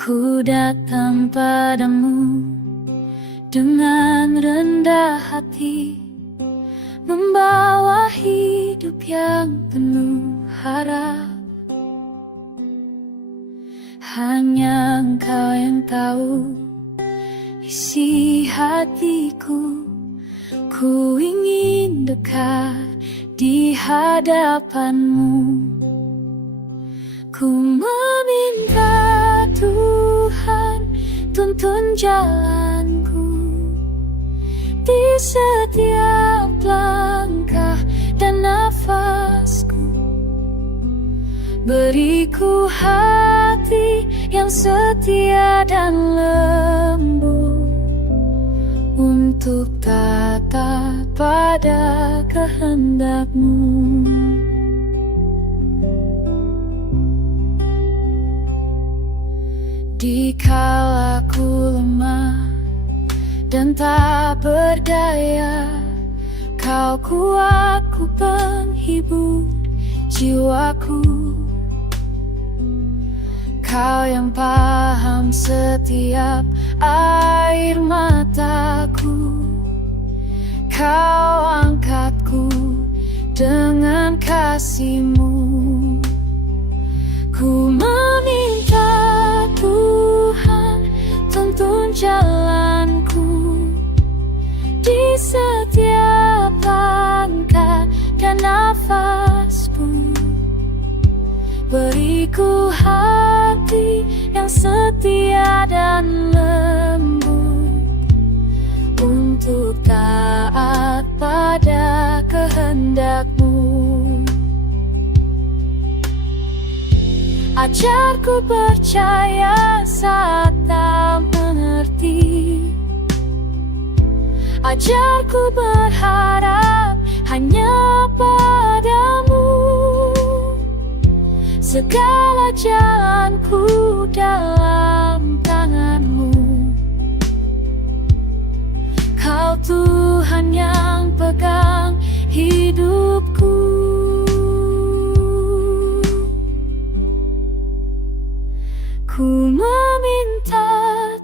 Ku datang padamu dengan rendah hati, membawa hidup yang penuh harap. Hanya Engkau yang tahu isi hatiku. Ku ingin dekat di hadapan-Mu. Ku meminta Tuhan, tuntun jalanku di setiap langkah dan nafasku. Beriku hati yang setia dan lembut, untuk taat pada kehendak-Mu. Dikala ku lemah dan tak berdaya, Kau kuat, Ku penghibur jiwaku. Kau yang paham setiap air mataku. Kau angkatku dengan kasih-Mu. Ku meminta Tuhan, tuntun jalanku di setiap langkah dan nafasku. Beriku hati yang setia dan lembut, untuk taat pada kehendak-Mu. Ajarku percaya saat tak mengerti. Ajarku berharap hanya padamu. Segala jalanku dalam tangan-Mu. Kau Tuhan yang pegang hidupku. Ku meminta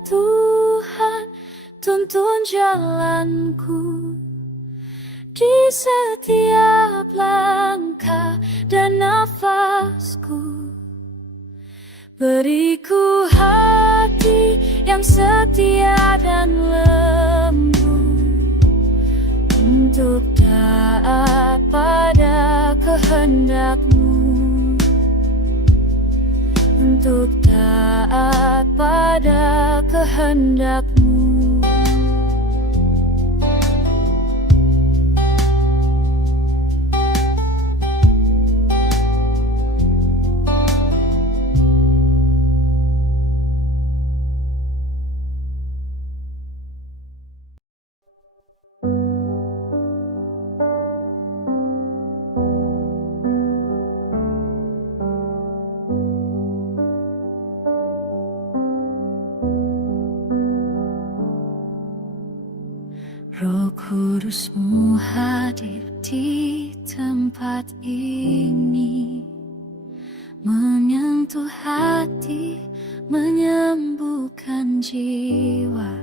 Tuhan, tuntun jalanku di setiap langkah dan nafasku. Beriku hati yang setia dan lembut, untuk taat pada kehendak-Mu. Untuk taat pada kehendak-Mu. Roh Kudus-Mu hadir di tempat ini, menyentuh hati, menyembuhkan jiwa.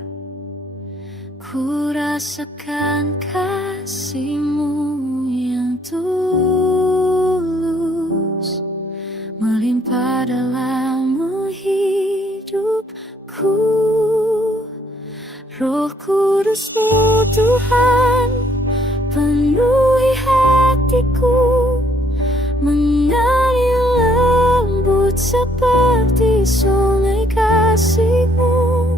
Ku rasakan kasih-Mu yang tulus, melimpah dalam hidupku. Roh Kudus-Mu Tuhan, penuhi hatiku, mengalir lembut seperti sungai kasih-Mu.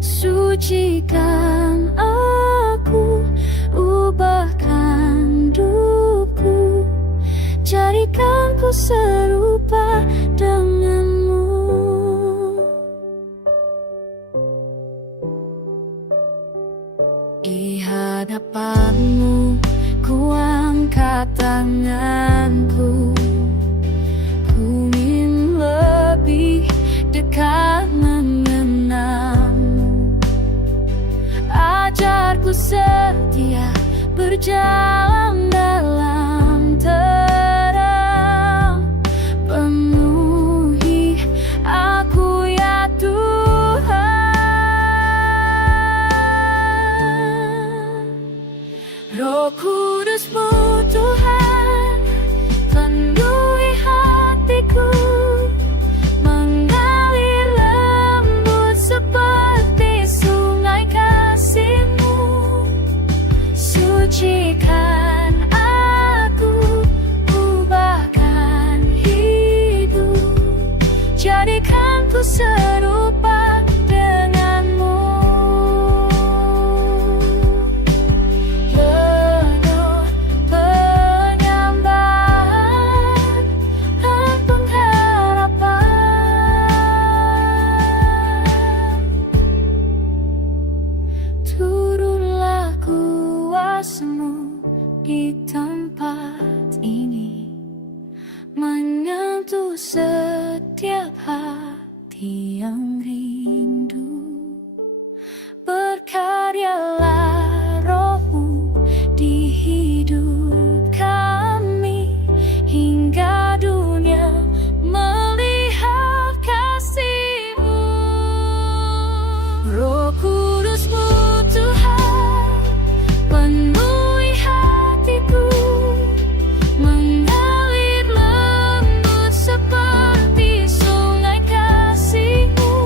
Sucikan aku, ubahkan hidupku, jadikan ku serupa dengan-Mu. Di hadapan-Mu ku angkat tanganku, ku ingin lebih dekat berjalan dalam terang. Penuhi aku ya Tuhan. Roh Kudus-Mu Tuhan, penuhi hatiku, mengalir lembut seperti sungai kasih-Mu. Sucikan aku, ubahkan hidup, jadikan ku serupa dengan-Mu. Penuh penyembahan dan pengharapan. Turunlah kuasa-Mu di tempat ini, menyentuh setiap hati yang rindu. Berkaryalah Roh-Mu di hidup kami, hingga dunia melihat kasih-Mu. Roh Kudus-Mu Tuhan, penuhi hatiku, mengalir lembut seperti sungai kasih-Mu.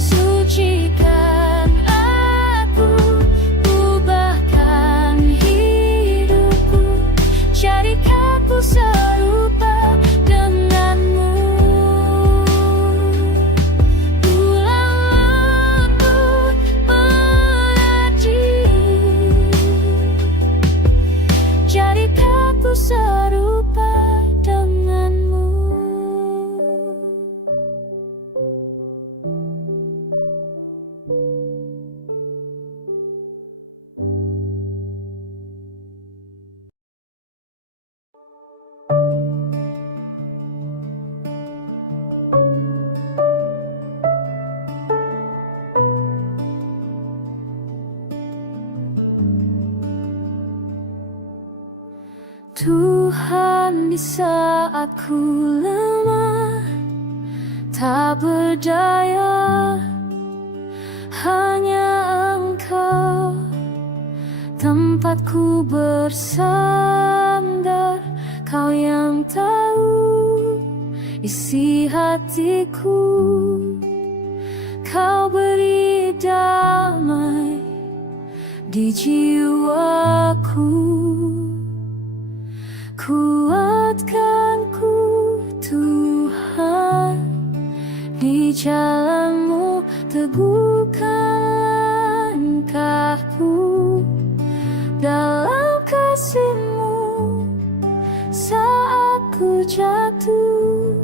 Sucikan aku, ubahkan hidupku, jadikan ku serupa dengan-Mu. Bulan lembut menaji, jadikan ku serupa dengan-Mu. Tuhan, di saat ku lemah, tak berdaya, hanya Engkau tempatku bersandar. Kau yang tahu isi hatiku, Kau beri damai di jiwaku. Kuatkanku Tuhan, di jalan-Mu teguhkan langkahku, dalam kasih-Mu saat ku jatuh.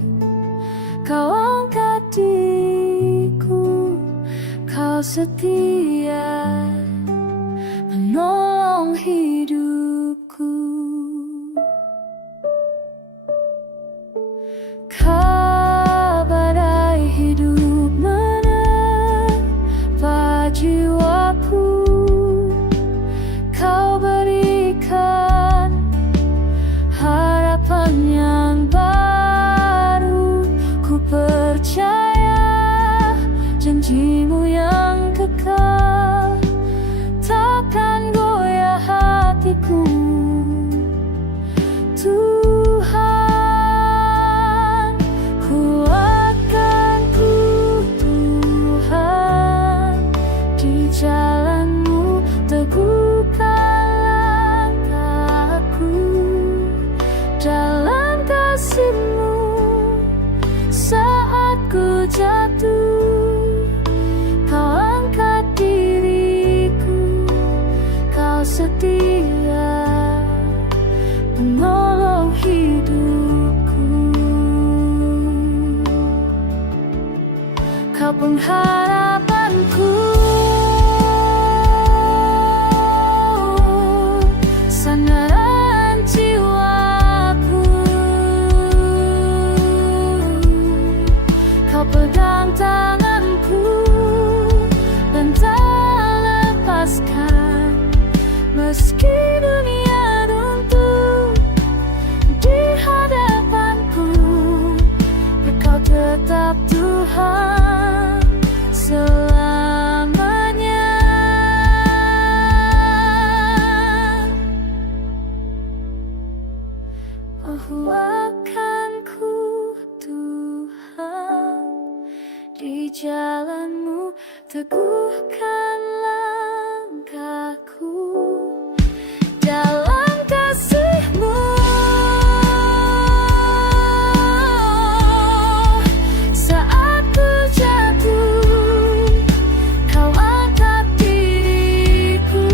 Kau angkat diriku, Kau setia menolong hidupku. Badai hidup menerpa jiwaku, Kau berikan harapan yang baru. Ku percaya janji-Mu yang kekal, takkan goyah hati. Aku akan ku Tuhan di jalanmu, teguhkan langkahku dalam kasih-Mu. Saat ku jatuh, Kau angkat diriku,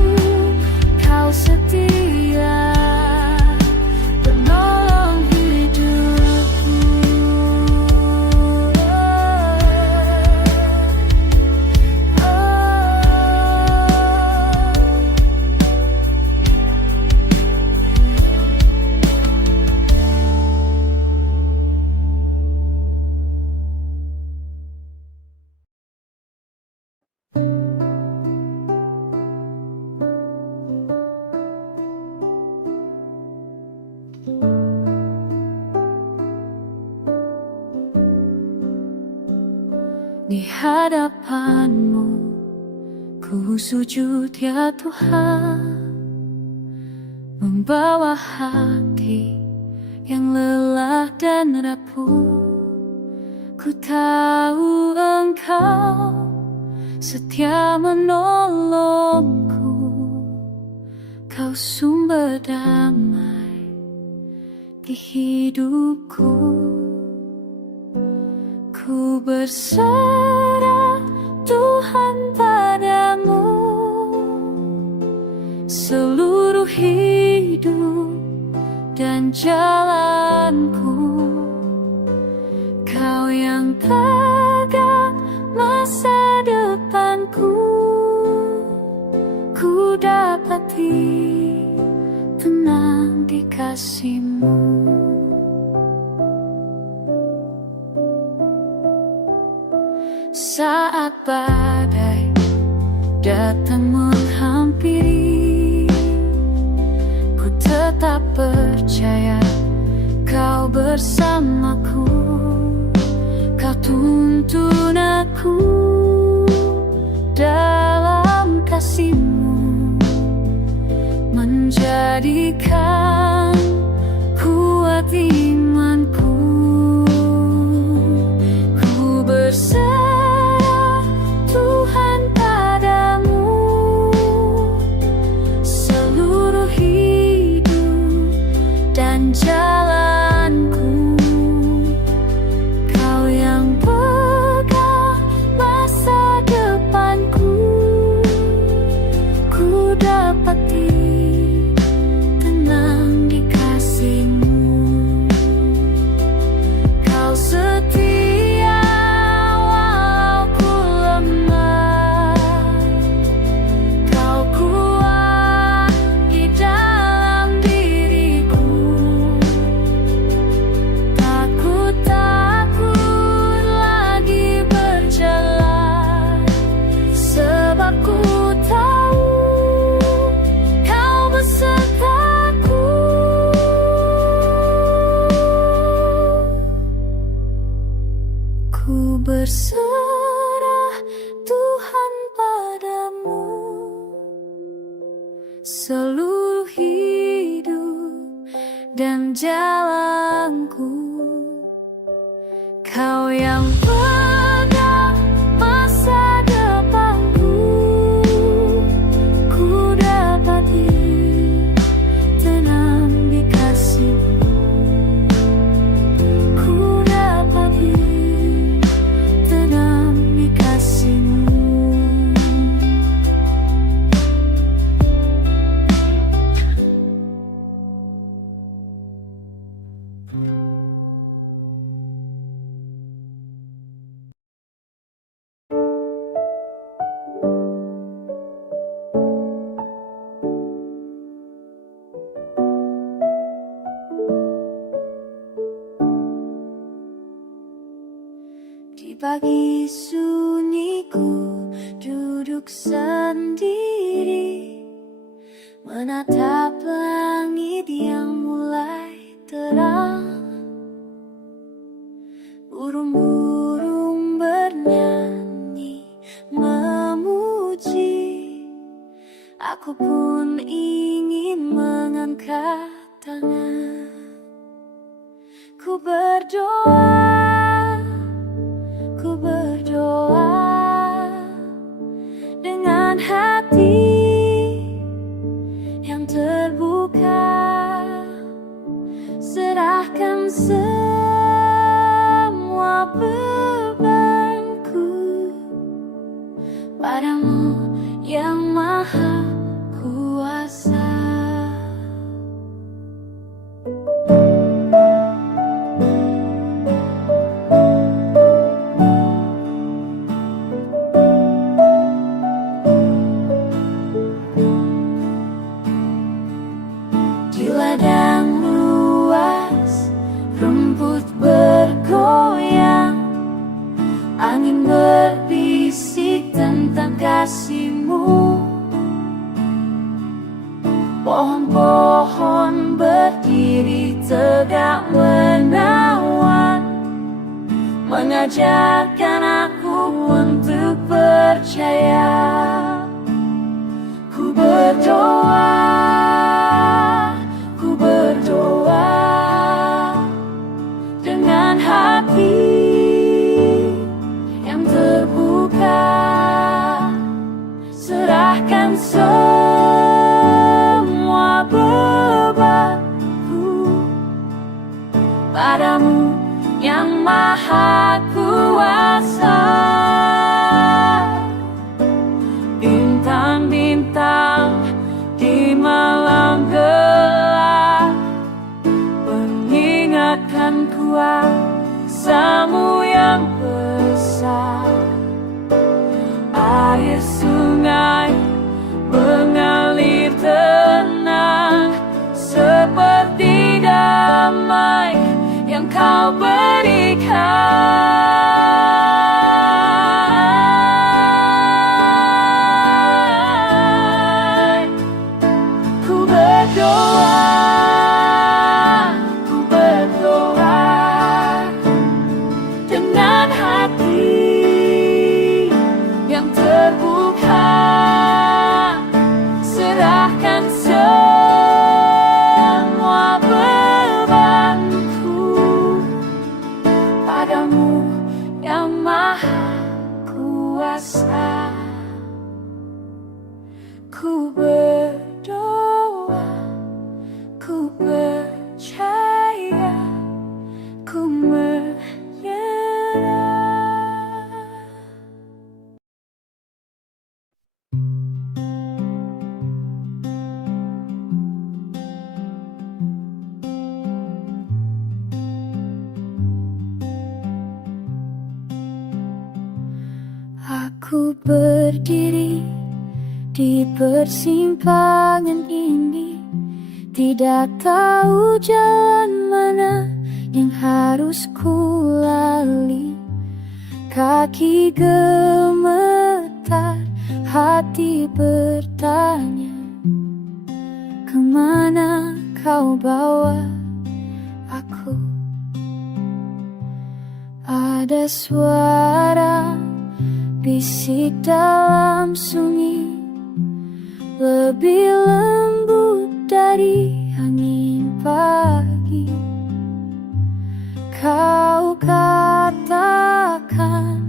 Kau setia penolong hidupku. Di hadapan-Mu ku sujud ya Tuhan, membawa hati yang lelah dan rapuh. Ku tahu Engkau setia menolongku, Kau sumber damai di hidupku. Ku berserah Tuhan padamu, seluruh hidup dan jalanku. Kau yang pegang masa depanku, ku dapati tenang di kasih-Mu. Saat badai datang menghampiri, ku tetap percaya Kau bersamaku. Kau tuntun aku dalam kasih-Mu, menjadikan kuat imanku. Ku berserah Tuhan padamu, seluruh hidup dan jalanku. Kau yang pegang masa depanku, ku dapati tenang di kasih-Mu. Kau setia walau ku lemah, Kau kuat di dalam diriku. Takut lagi berjalan, sebab ku tahu Kau besertaku. Ku berserah Tuhan padamu, seluruh hidup dan jalanku. Kau yang pegang masa depanku, ku dapati tenang di kasih-Mu. Ku dapati tenang di kasih-Mu. Di pagi sunyiku duduk sendiri, menatap langit yang mulai terang. Burung-burung bernyanyi memuji, aku pun ingin mengangkat tangan. Ku berdoa, ku berdoa dengan hati yang terbuka, serahkan semua bebanku padamu yang maha kuasa. Di ladang luas, rumput bergoyang, angin berbisik tentang kasih-Mu. Pohon-pohon berdiri tegak menawan, mengajarkan aku untuk percaya. Ku berdoa, ku berdoa dengan hati yang terbuka, serahkan semua bebanku padamu yang maha kuasa. Bintang-bintang di malam gelap mengingatkan kuasa-Mu yang besar. Air sungai mengalir tenang, seperti damai yang Kau berikan. Ku berdoa, ku berdoa dengan hati yang terbuka, serahkan semua bebanku padamu yang maha kuasa. Ku berdoa, ku percaya, ku menyerah. Aku berdiri di persimpangan ini, tidak tahu jalan mana yang harus ku lalui. Kaki gemetar, hati bertanya, kemana Kau bawa aku? Ada suara bisik dalam sunyi, lebih lembut dari angin pagi. Kau katakan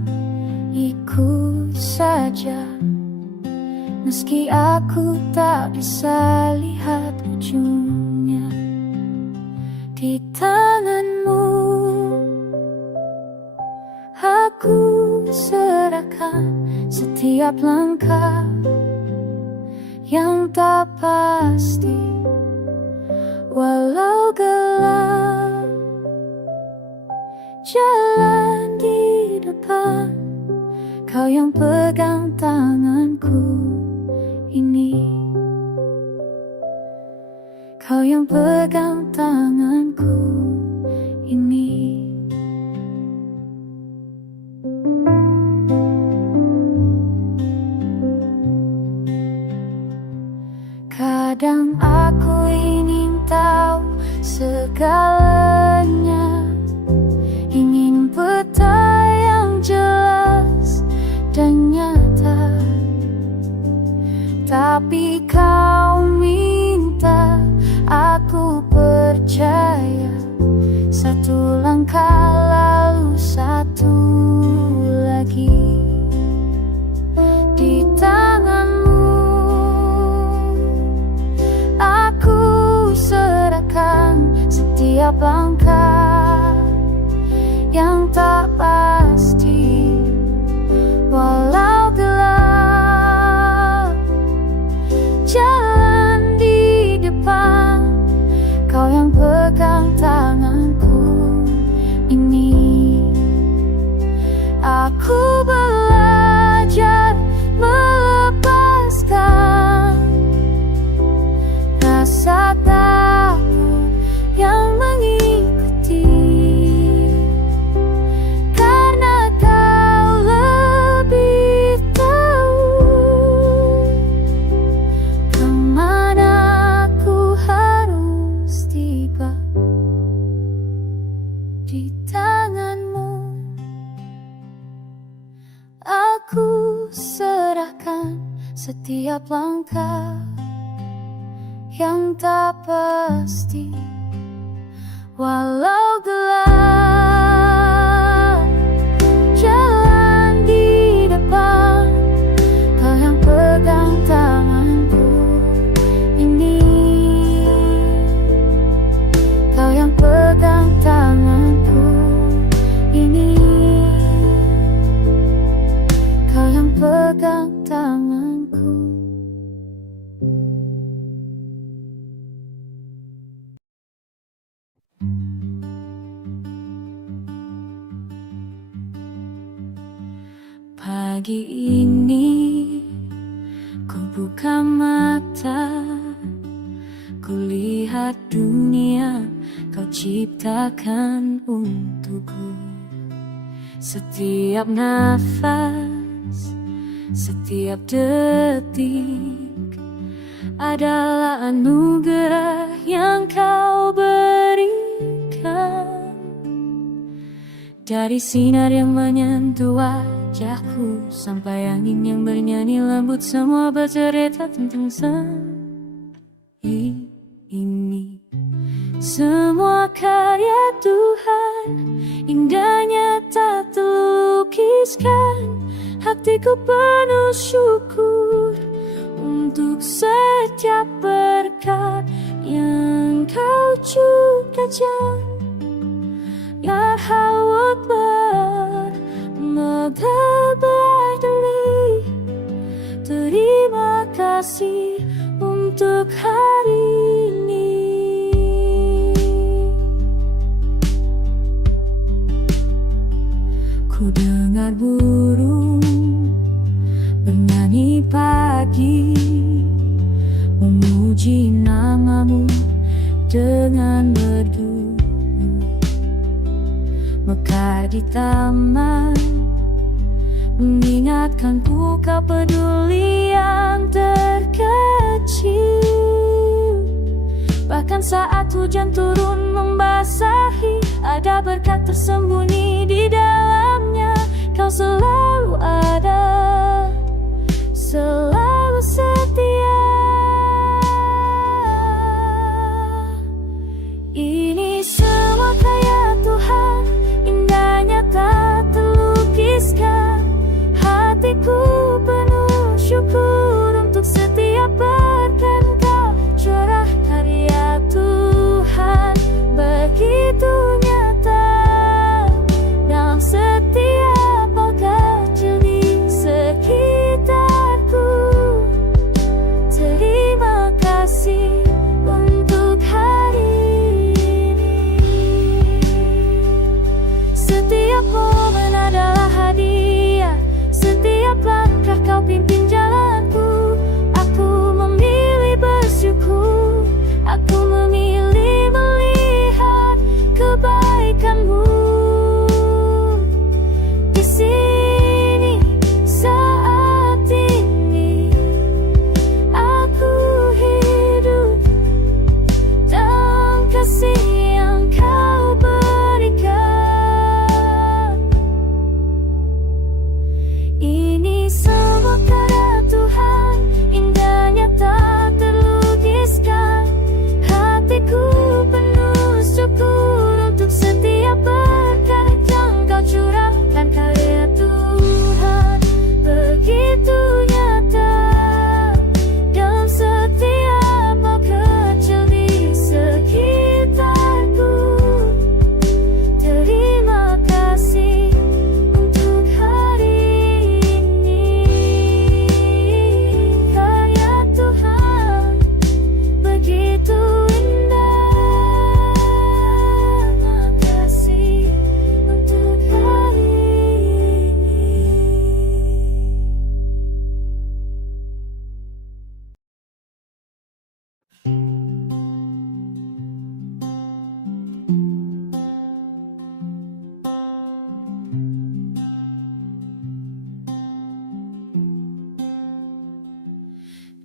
ikut saja, meski aku tak bisa lihat ujungnya. Di tangan-Mu aku serahkan setiap langkah yang tak pasti, walau gelap jalan di depan. Kau yang pegang tanganku ini, Kau yang pegang tanganku ini. Kadang aku ingin tahu segalanya, ingin peta yang jelas dan nyata, tapi Kau minta aku percaya satu langkah lalu satu lagi. Di tanganmu aku serahkan setiap langkah yang tak pasti. Walau gelap jalan di depan, kau yang pegang tanganku ini. Aku belajar melepaskan rasa takut yang mengikuti, karena kau lebih tahu kemana aku harus tiba. Di tanganmu aku serahkan setiap langkah yang tak pasti. Walau gelap jalan di depan, kau yang pegang tanganku ini. Kau yang pegang tanganku ini. Kau yang pegang tanganku. Pagi ini ku buka mata, ku lihat dunia kau ciptakan untukku. Setiap nafas, setiap detik adalah anugerah yang kau berikan. Dari sinar yang menyentuh wajahku sampai angin yang bernyanyi lembut, semua bercerita tentang ini. Semua karya Tuhan, indahnya tak terlukiskan. Hatiku penuh syukur untuk setiap berkat yang kau curahkan. Ya Akbar, Maghabadali, terima kasih untuk hari ini. Ku dengar burung bernyanyi pagi, memuji namamu dengan merdu. Mekar di taman mengingatkanku kau peduli yang terkecil. Bahkan saat hujan turun membasahi, ada berkat tersembunyi di dalamnya. Kau selalu ada, selalu setia. Ini semua karya Tuhan, indahnya tak terlukiskan. Hatiku penuh syukur untuk setiap berkat kau curah. Karya Tuhan begitu nyata dalam setiap hal kecil di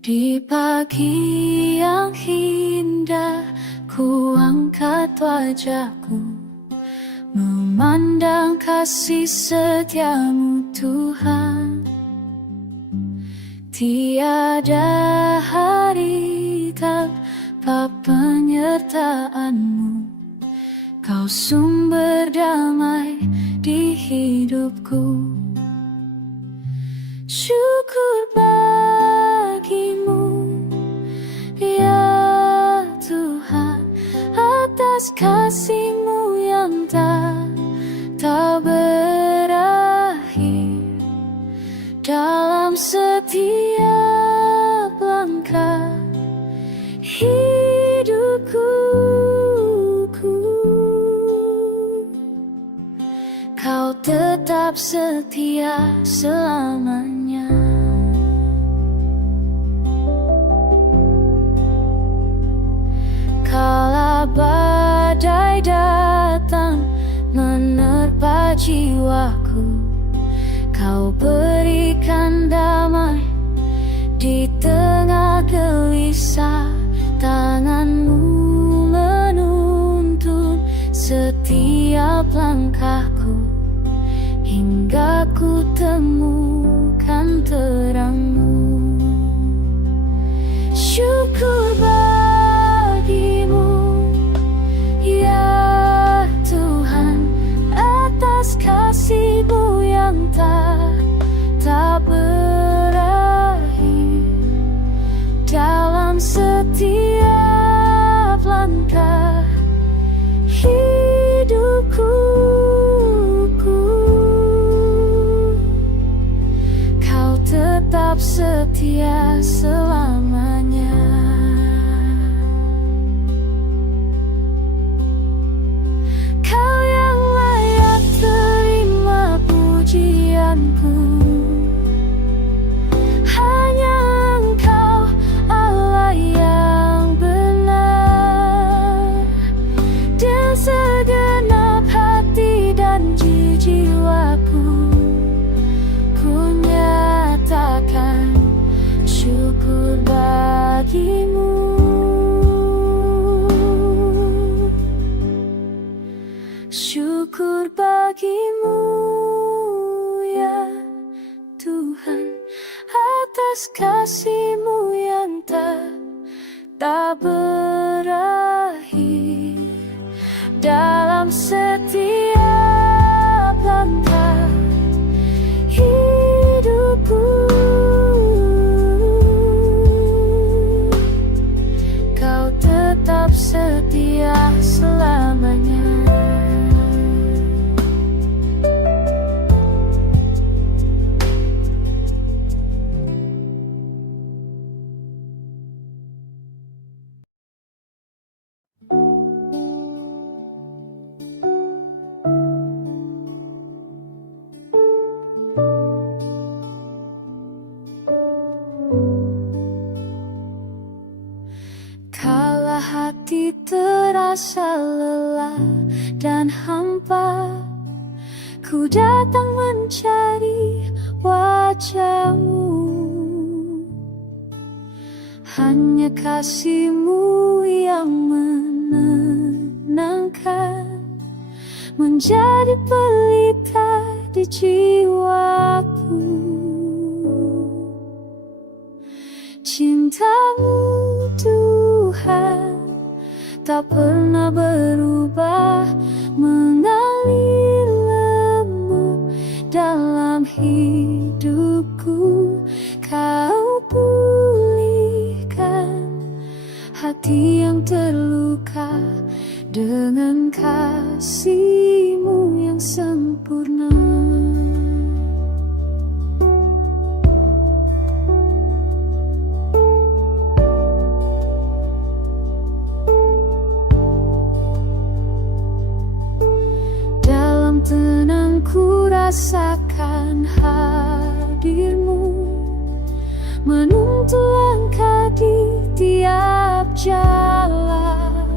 Di pagi yang indah, ku angkat wajahku, memandang kasih setiamu Tuhan. Tiada hari tanpa penyertaanmu, Kau sumber damai di hidupku. Syukur bagimu, ya Tuhan, atas kasih-Mu yang tak berakhir. Dalam setiap langkah hidupku, Kau tetap setia selamanya. Kala badai datang menerpa jiwaku, Kau berikan damai di tengah gelisah. Tangan-Mu menuntun setiap langkahku, hingga ku temukan terang-Mu. Syukur bagimu, ya Tuhan, atas kasih-Mu yang tak berakhir. Dalam setiap langkah hidupku, Kau tetap setia selamanya. Kau yang layak terima pujianku, hanya Engkau Allah yang benar. Dan segenap hati dan jiwaku, ku nyatakan syukur bagimu. Syukur bagimu, ya Tuhan, atas kasih-Mu yang tak berakhir. Dalam setiap langkah hidupku, Kau tetap setia selamanya. Kala hati terasa lelah dan hampa, ku datang mencari wajah-Mu. Hanya kasih-Mu yang menenangkan, menjadi pelita di jiwaku. Cinta-Mu Tuhan tak pernah berubah, mengalir lembut dalam hidupku. Kau pulihkan hati yang terluka dengan kasih-Mu yang sempurna. Dalam tenang ku rasakan hadir-Mu, menuntun langkah di tiap jalan.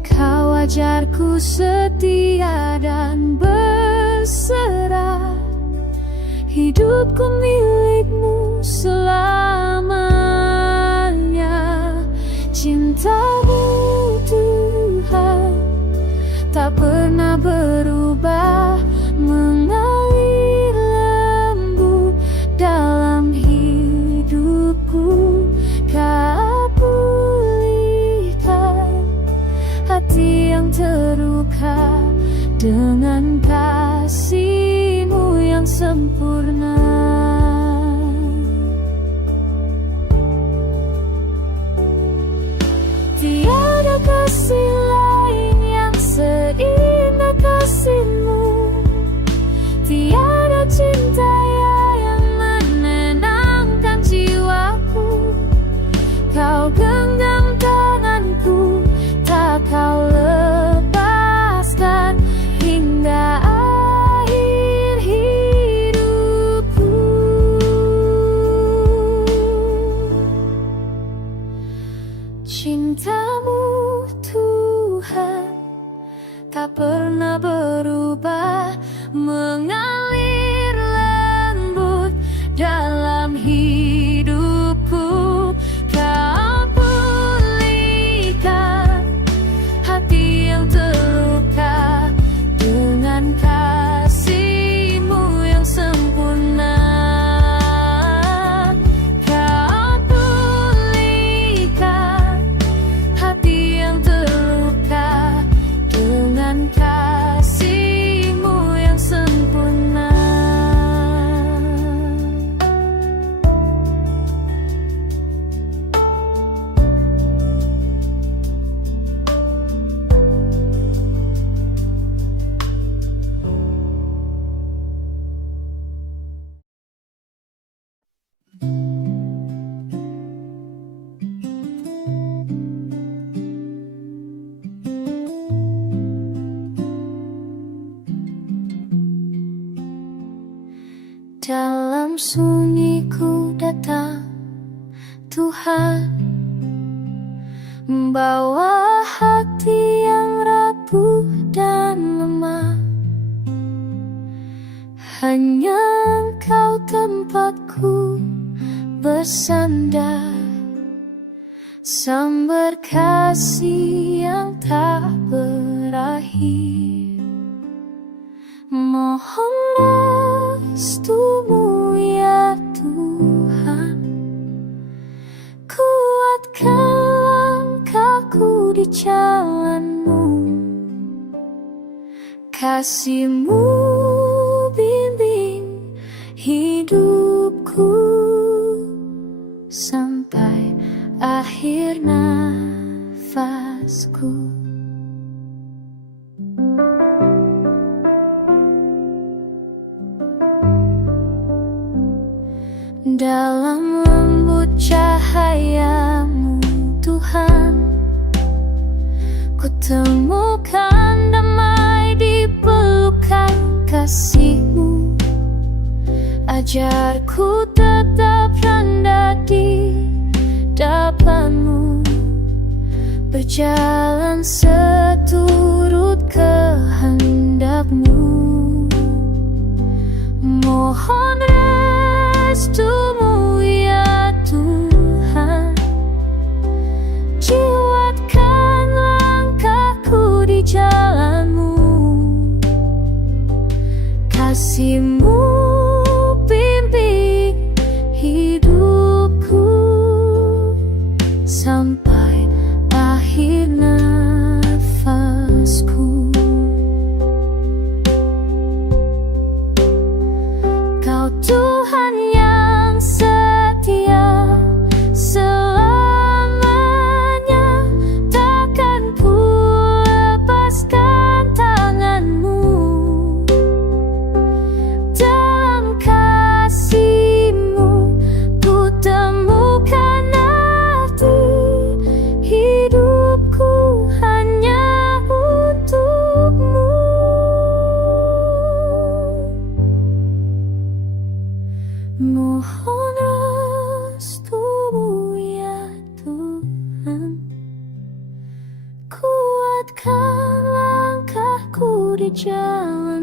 Kau ajarku setia dan berserah, hidupku milik-Mu selamanya. Cintamu Tuhan tak pernah berubah, mengalir lembut dalam hidupku. Kau pulihkan hati yang terluka dengan kasih-Mu yang sempurna. Tiada kasih lain yang seindah kasih-Mu, tiada cinta yang menenangkan jiwaku. Kau genggam tanganku, tak Kau lepaskan hingga akhir hidupku. Cinta-Mu Tuhan tak pernah berubah, mengalir lembut dalam hidupku. Kau pulihkan hati yang terluka dengan kasih-Mu yang sempurna. Kau pulihkan hati yang terluka dengan kasih-Mu yang sempurna. Dalam sunyiku datang Tuhan, membawa hati yang rapuh dan lemah. Hanya Engkau tempatku bersandar, sumber kasih yang tak berakhir. Mohon restu-Mu ya Tuhan, kuatkan langkahku di jalan-Mu. Kasih-Mu bimbing hidupku sampai akhir nafasku. Dalam lembut cahaya-Mu Tuhan, ku temukan damai di pelukan kasih-Mu. Ajarku tetap rendah di depan-Mu, berjalan seturut kehendak-Mu. Mohon restu-Mu ya Tuhan, jiwatkan langkahku di jalan-Mu. Kasih-Mu bimbing hidupku sampai akhir nafasku. Kau Tuhan yang setia selamanya, takkan ku lepaskan tangan-Mu. Dalam kasih-Mu ku temukan arti hidupku hanya untuk-Mu. Mohon restu-Mu ya Tuhan, kuatkan langkahku di jalan